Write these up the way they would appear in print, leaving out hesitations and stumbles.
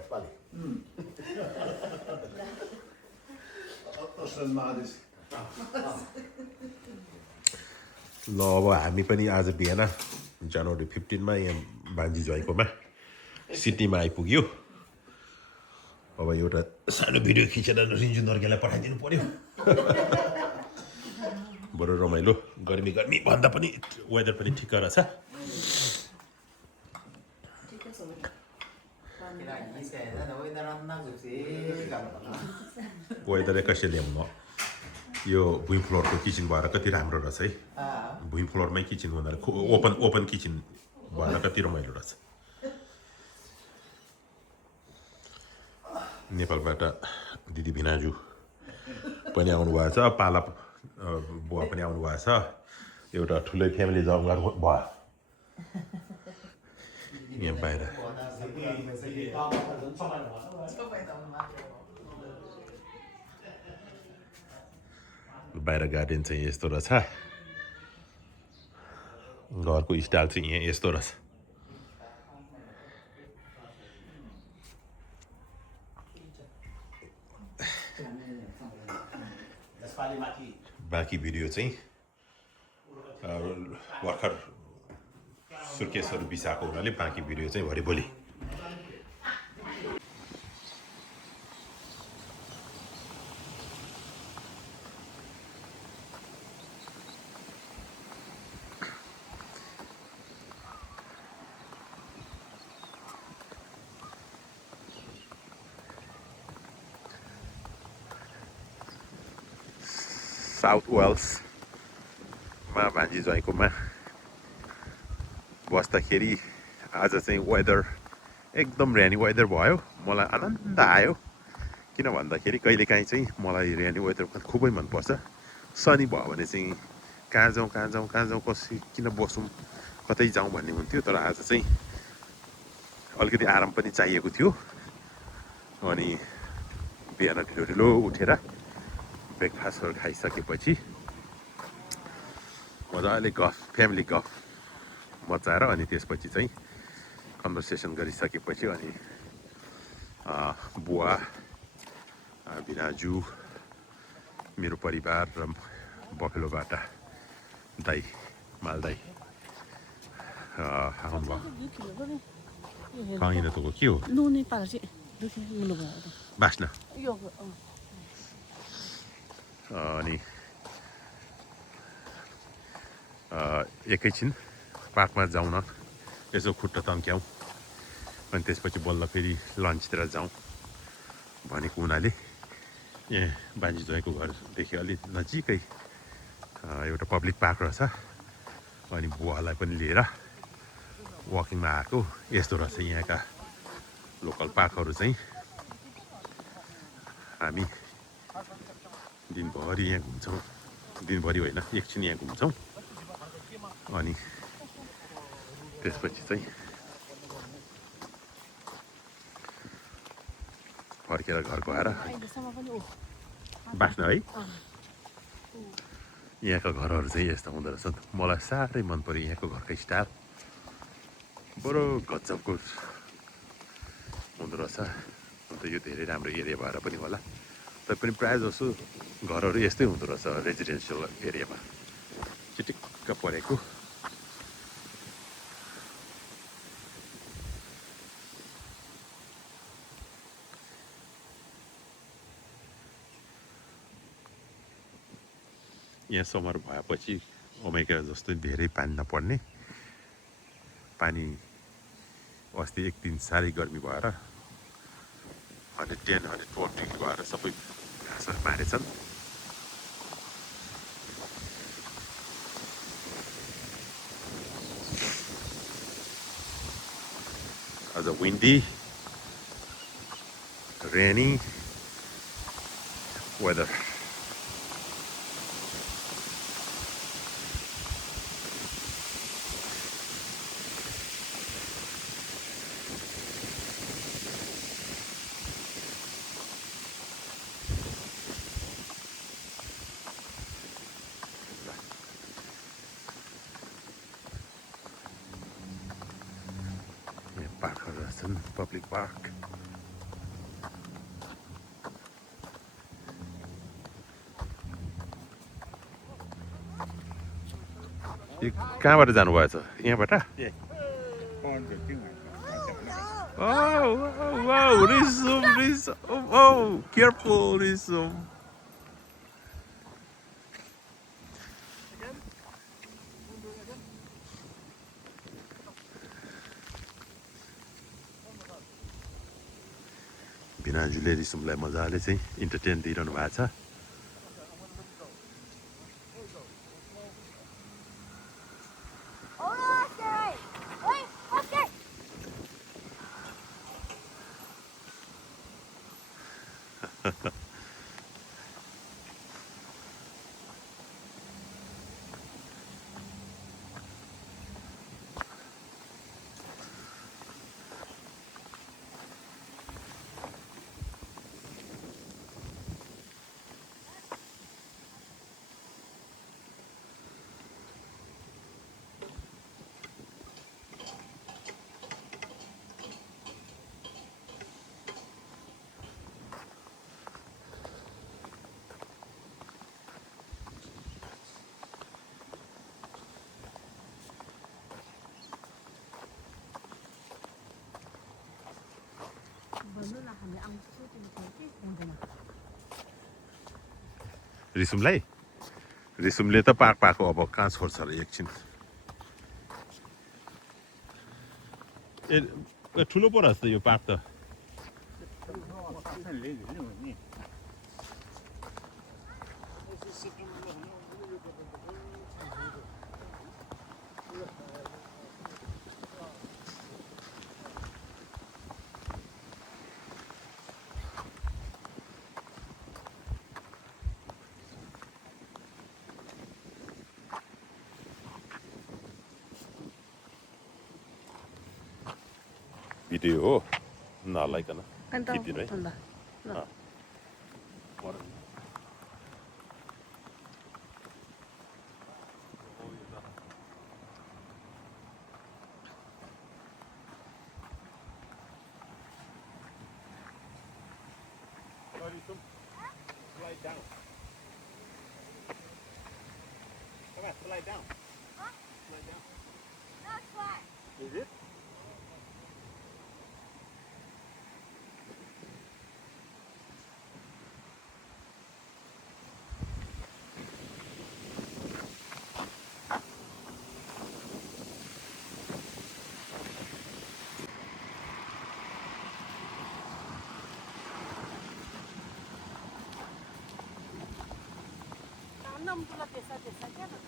यसपालि ल अब हामी पनि आज बिहान जनवरी 15 यहाँ बान्जी ज्वाइँकोमा सिडनीमा आइपुग्यो अब एउटा सानो भिडियो खिचेर रिन्जु नर्गेलाई पठाइदिनु पर्यो बरु रमाइलो गर्मी गर्मी भन्दा पनि वेदर पनि ठिक रहेछ वेदर कसै ल्याउनु यो भुइँ फ्लोरको किचन भएर कति राम्रो रहेछ है भुइँ फ्लोरमै किचन हुँदा ओपन किचन भएर कति रमाइलो रहेछ नेपालबाट दिदी भिनाजु पनि आउनुभएको छ पाला बुवा पनि आउनुभएको छ एउटा ठुलै फ्यामिली जमघट भयो यहाँ बाहिर बाहिर गार्डन चाहिँ यस्तो रहेछ घरको स्टाइल चाहिँ यहाँ यस्तो रहेछ बाँकी भिडियो चाहिँ भर्खर सुर्केसहरू बिसाएको हुनाले बाँकी भिडियो चाहिँ भोलि साउथ वेल्समा भान्जी ज्वाइँकोमा बस्दाखेरि आज चाहिँ वेदर एकदम रेनी वेदर भयो मलाई आनन्द आयो किन भन्दाखेरि कहिलेकाहीँ चाहिँ मलाई रेनी वेदर खुबै मनपर्छ सनी भयो भने चाहिँ कहाँ जाउँ कसरी किन बसौँ कतै जाउँ भन्ने हुन्थ्यो तर आज चाहिँ अलिकति आराम पनि चाहिएको थियो अनि बिहान ढिलो उठेर ब्रेकफास्टहरू खाइसकेपछि मजाले फ्यामिली गफ मचाएर अनि त्यसपछि चाहिँ कन्भर्सेसन गरिसकेपछि अनि बुवा भिनाजु मेरो परिवार र बफेलोबाट दाई मालदाई आउनुभयो पाइँदा त के हो बास्न अनि एकैछिन पार्कमा जाउँ न यसो खुट्टा तन्क्याउँ अनि त्यसपछि बल्ल फेरि लन्चतिर जाउँ भनेको हुनाले यहाँ बान्जी ज्वाइँको घरदेखि अलि नजिकै एउटा पब्लिक पार्क रहेछ अनि बुवालाई पनि लिएर वकिङमा आएको यस्तो रहेछ यहाँका लोकल पार्कहरू चाहिँ हामी दिनभरि यहाँ घुम्छौँ दिनभरि होइन एकछिन यहाँ घुम्छौँ अनि त्यसपछि चाहिँ फर्केर घर गएर बाँच्न है यहाँको घरहरू चाहिँ यस्तो हुँदो रहेछ मलाई साह्रै मन पर्यो यहाँको घरको स्टाइल बडो गजबको हुँदो रहेछ अन्त यो धेरै राम्रो एरिया भएर पनि होला तैपनि प्रायः जसो घरहरू यस्तै हुँदो रहेछ रेजिडेन्सियल एरियामा चिटिक्क परेको यहाँ समर भएपछि ओमेगा जस्तो धेरै पानी नपर्ने पानी अस्ति एक दिन साह्रै गर्मी भएर 110, 120 भएर सबै घाँसहरू मारेछन् आज windy, rainy weather. Park Public Park. यो कहाँबाट जानुभएछ यहाँबाट रिसुम केयरफुल रिसुम भिनाजुले रिसुमलाई मजाले चाहिँ इन्टरटेन दिइरहनु भएको छ रिसुमले त पाक पाएको अब कहाँ छोड्छ र एकछिन ए ठुलो पो रहेछ त यो पाक त भिडियो हो नलाइकन टिपिनु है Slide down. Come on, slide down. Huh? Slide down. No, it's flat. Is it? Nằm tu la pesa pesa क्या ना?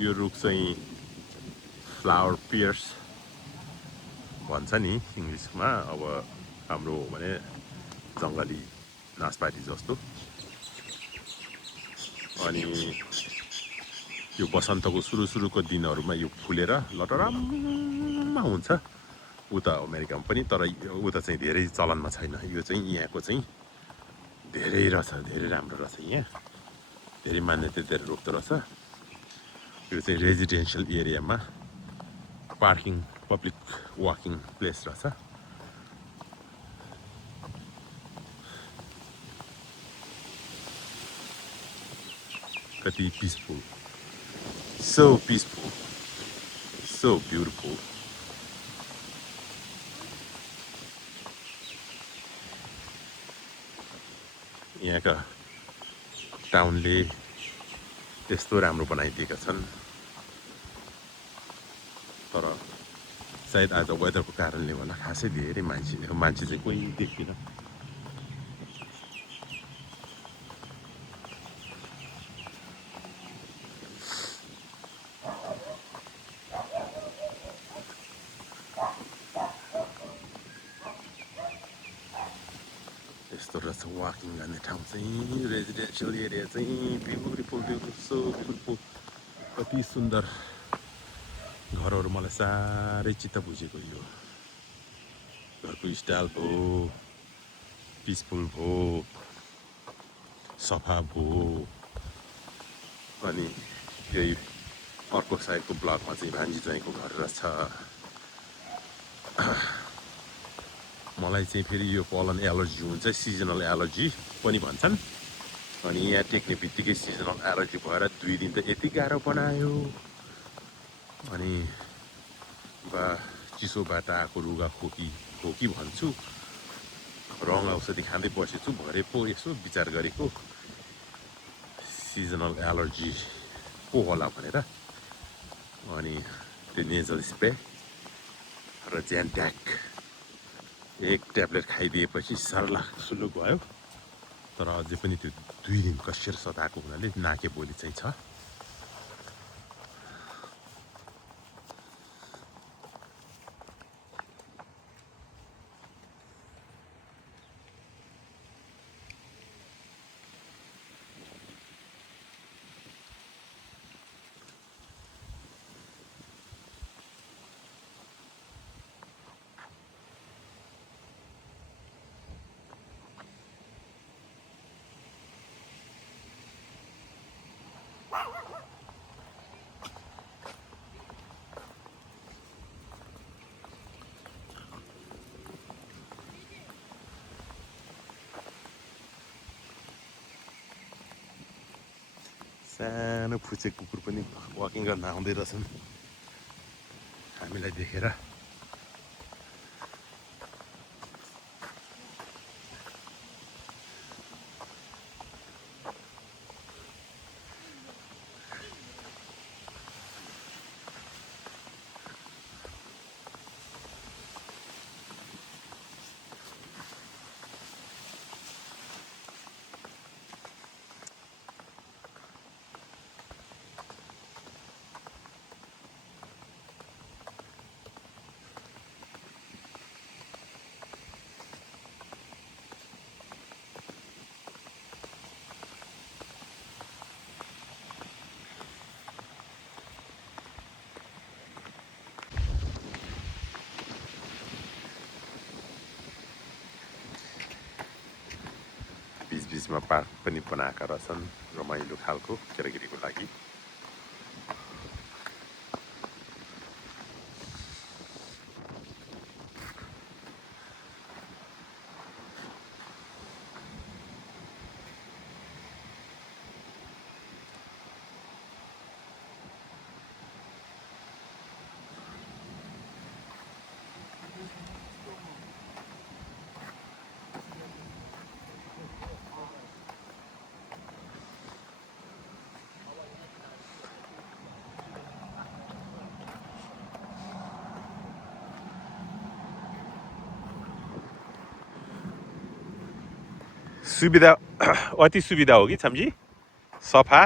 यो रुख चाहिँ फ्लावर पियर्स भन्छ नि इङ्ग्लिसमा अब हाम्रो हो भने जङ्गली नासपाती जस्तो अनि यो बसन्तको सुरुको दिनहरुमा यो फुलेर लटरम्म हुन्छ उता अमेरिकामा पनि तर उता चाहिँ धेरै चलनमा छैन यो चाहिँ यहाँको चाहिँ धेरै रहेछ धेरै राम्रो रहेछ यहाँ धेरै मान्यता धेरै रोक्दो रहेछ यो चाहिँ रेजिडेन्शियल एरियामा पार्किङ पब्लिक वाकिङ प्लेस रहेछ कति peaceful so peaceful so beautiful यहाँका टाउनले त्यस्तो राम्रो बनाइदिएका छन् तर सायद आज वेदरको कारणले होला खासै धेरै मान्छे चाहिँ कोही देखिन यस्तो रहेछ वाकिङ गर्ने ठाउँ चाहिँ रेजिडेन्सियल एरिया चाहिँ ब्युटिफुल ब्युटिफुल सो ब्युटिफुल कति सुन्दर घरहरू मलाई साह्रै चित्त बुझेको यो घरको स्टाइल भयो पिसफुल भयो सफा भयो अनि यही अर्को साइडको ब्लकमा चाहिँ भान्जी ज्वाइँको घर रहेछ मलाई चाहिँ फेरि यो पोलन एलर्जी हुन्छ सिजनल एलर्जी पनि भन्छन् अनि यहाँ टेक्ने बित्तिकै सिजनल एलर्जी भएर 2 दिन त यति गाह्रो बनायो अनि बा चिसोबाट आएको रुगा खोकी भन्छु रङ औषधि खाँदै बसेछु भरे पो यसो विचार गरेको सिजनल एलर्जी पो होला भनेर अनि त्यो नेजल स्प्रे र ज्यान्ट्याक एक ट्याब्लेट खाइदिएपछि सर्ला सुलु भयो तर अझै पनि त्यो 2 दिन कसेर सताएको हुनाले नाके बोली चाहिँ छ सानो फुचे कुकुर पनि वाकिङ गर्न आउँदै रहेछन् हामीलाई देखेर बीचमा पार्क पनि बनाएका रहेछन् रमाइलो खालको केटाकेटीको लागि सुविधा अति सुविधा हो कि छम्जी सफा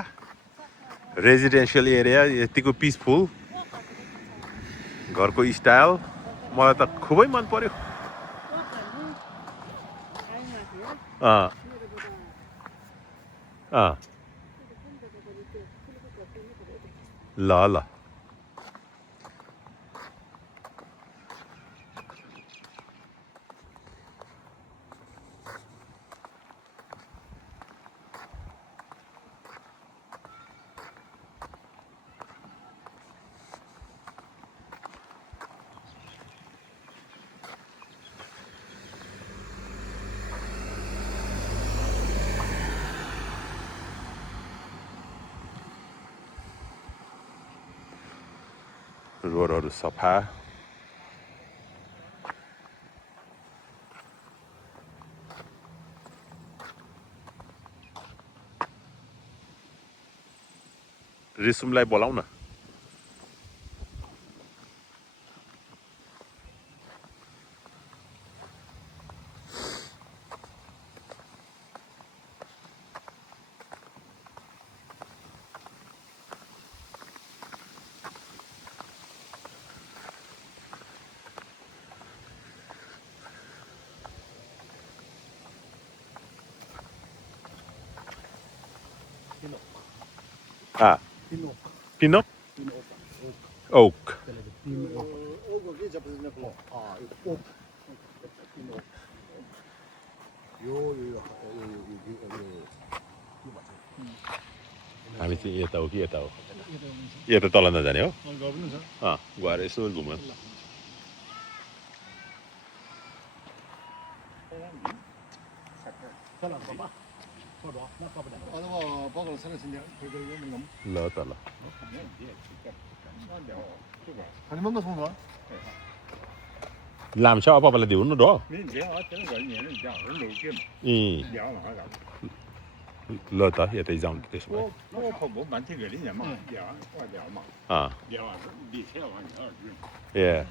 रेजिडेन्सियल एरिया यतिको पिसफुल घरको स्टाइल मलाई त खुबै मन पर्यो अँ अँ ल ल रोडहरू सफा रिसुमलाई बोलाउ न Ah, Pinot. Pinot Pinot. Oak. Pinot. 오곡이 잡히는 거. 아, 이거 옥. Pinot. 요 हामी चाहिँ यता हो कि यता हो यता तल नजाने हो गर्नु छ गएर यसो घुम ल त ल làm sao apa là điều nó đó lỡ ta hiện tại dòng thế số yeah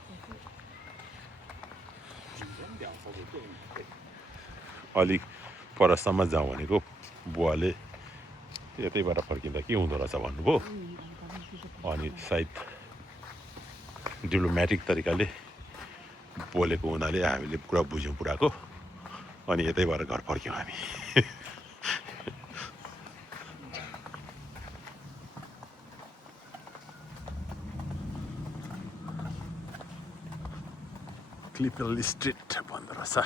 अलिक परसम्म जाउँ भनेको बुवाले यतैबाट फर्किँदा के हुँदो रहेछ भन्नुभयो अनि सायद डिप्लोमेटिक तरिकाले बोलेको हुनाले हामीले पुरा बुझ्यौँ पुराको अनि यतैबाट घर फर्क्यौँ हामी क्लिपल स्ट्रिट भन्दो रहेछ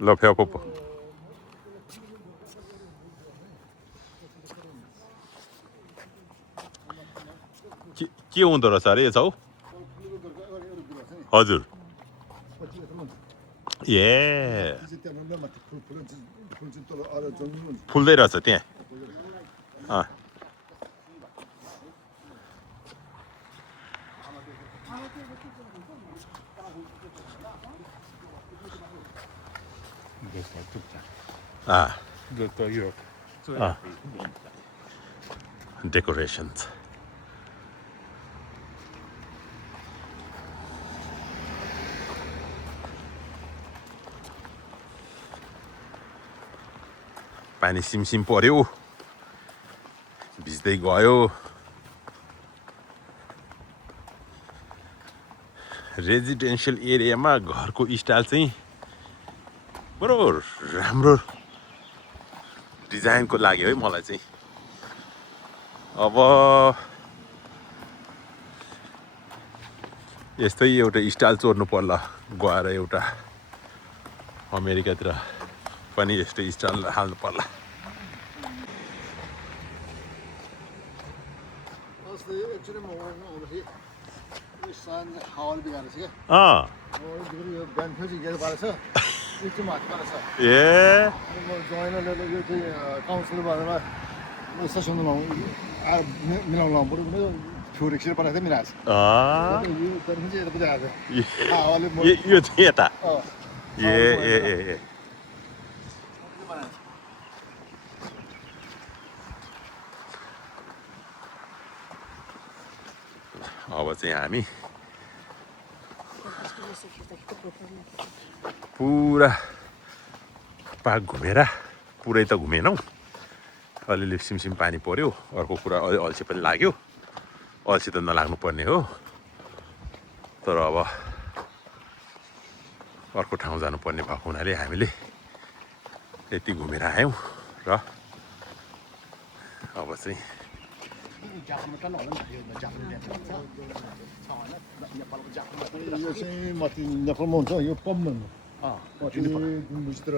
ल फेरि पोपो के हुँदो रहेछ अरे यो छौ हजुर ए फुल्दै रहेछ त्यहाँ decorations पानी सिमसिम पर्यो भिज्दै गयो रेजिडेन्सियल एरियामा घरको स्टाइल चाहिँ बडो राम्रो डिजाइनको लाग्यो है मलाई चाहिँ अब यस्तै एउटा स्टाइल चोर्नु पर्ला गएर एउटा अमेरिकातिर पनि यस्तै स्टाइल हाल्नु पर्ला ए यो चाहिँ यता ए अब चाहिँ हामी पुरा पार्क घुमेर पुरै त घुमेनौँ अलिअलि सिमसिम पानी पर्यो अर्को कुरा अल्छी पनि लाग्यो अल्छी त नलाग्नु पर्ने हो तर अब अर्को ठाउँ जानुपर्ने भएको हुनाले हामीले यति घुमेर आयौँ र अब चाहिँ यो चाहिँ माथि नेपालमा हुन्छ यो पम्बन माथि गुम्बजतिर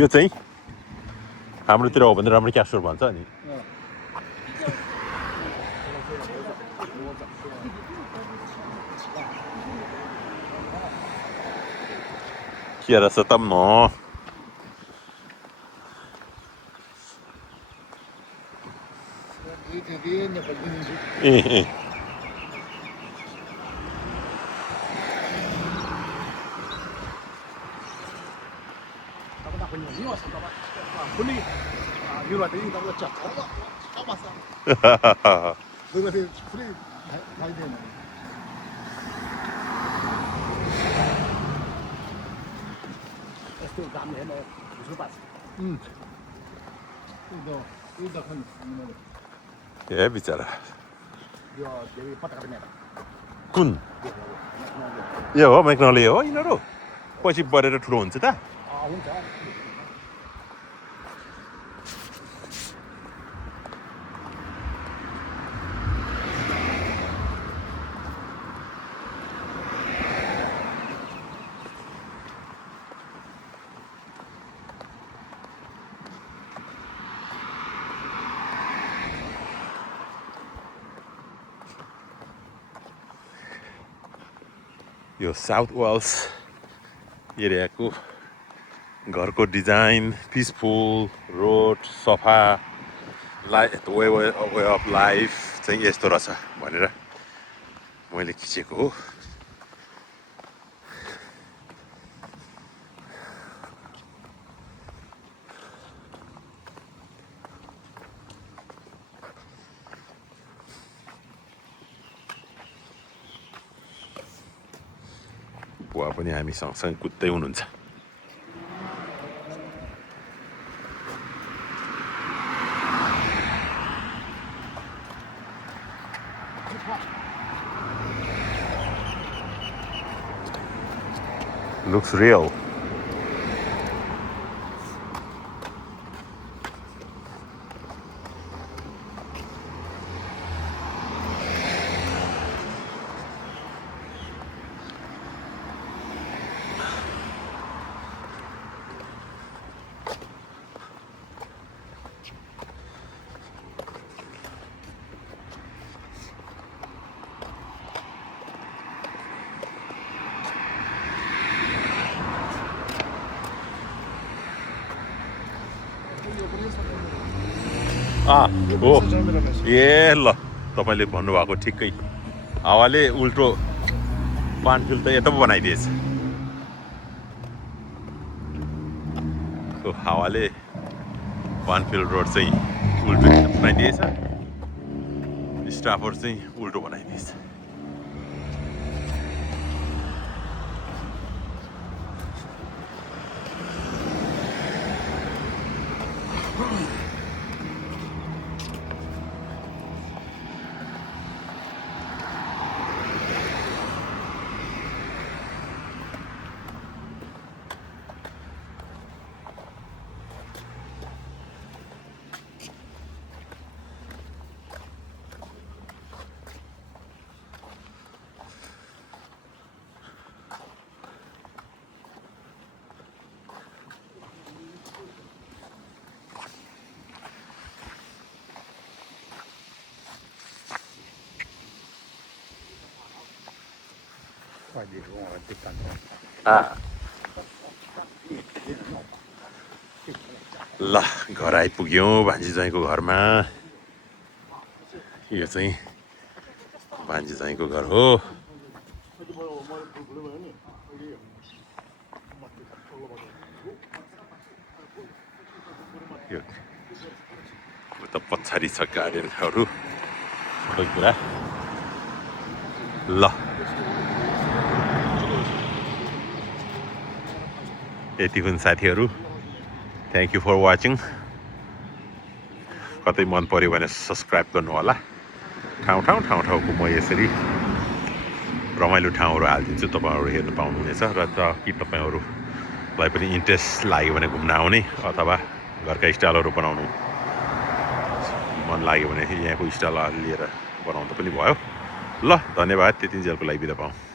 यो चाहिँ हाम्रोतिर हो भने राम्रो क्याप्सुल भन्छ नि के रहेछ त म ए पनि यो सन्तमा फुली यो रात यी दबा चट कामासा दुई फेरि फुली खाइदैन यस्तो काम हेर्न बुझ्नु पाछ यो त खन ए बिचरा यो देवी पटका पनि कुन यो हो मैक्नोले हो यिनीहरू पछि बढेर ठुलो हुन्छ त हुन्छ यो साउथ वेल्स एरियाको घरको डिजाइन पिसफुल रोड सफा वे अफ लाइफ चाहिँ यस्तो रहेछ भनेर मैले खिचेको हो बुवा पनि हामी सँगसँगै कुद्दै हुनुहुन्छ Looks real. हो ए ल तपाईँले भन्नुभएको ठिकै हावाले उल्टो पानफिल त यता पो बनाइदिएछ हावाले पानफिल रोड चाहिँ उल्टो बनाइदिएछ स्टाफोर्ड चाहिँ उल्टो बनाइदिएछ ल घर आइपुग्यौँ भान्जी ज्वाइँको घरमा यो चाहिँ भान्जी ज्वाइँको घर हो यो उता पछाडि छ गार्डनहरू सबै कुरा ल यति हुन् साथीहरू थ्याङ्क यू फर वाचिङ कतै मन पर्यो भने सब्सक्राइब गर्नु होला ठाउँको म यसरी रमाइलो ठाउँहरू हालिदिन्छु तपाईँहरू हेर्नु पाउनुहुनेछ र कि तपाईँहरूलाई पनि इन्ट्रेस्ट लाग्यो भने घुम्न आउने अथवा घरका स्टाइलहरू बनाउनु मन लाग्यो भने यहाँको स्टाइल लिएर बनाउँदा पनि भयो ल धन्यवाद त्यति जेलको लागि बिदा पाऊँ